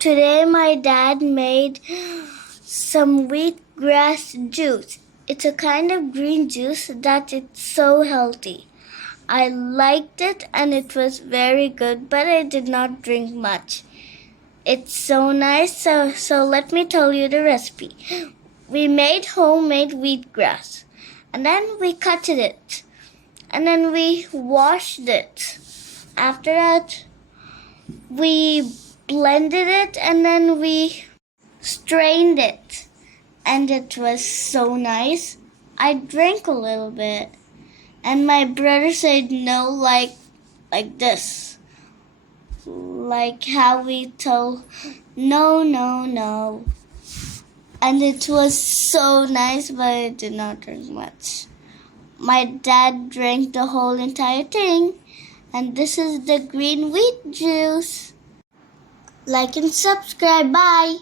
Today my dad made some wheatgrass juice. It's a kind of green juice that it's so healthy. I liked it and it was very good, but I did not drink much. It's so nice, so let me tell you the recipe. We made homemade wheatgrass, and then we cut it, and then we washed it. After that, we blended it, and then we strained it, and it was so nice. I drank a little bit, and my brother said no, like this, like how we tell no, no, no. And it was so nice, but I did not drink much. My dad drank the whole entire thing, and this is the green wheat juice. Like and subscribe. Bye.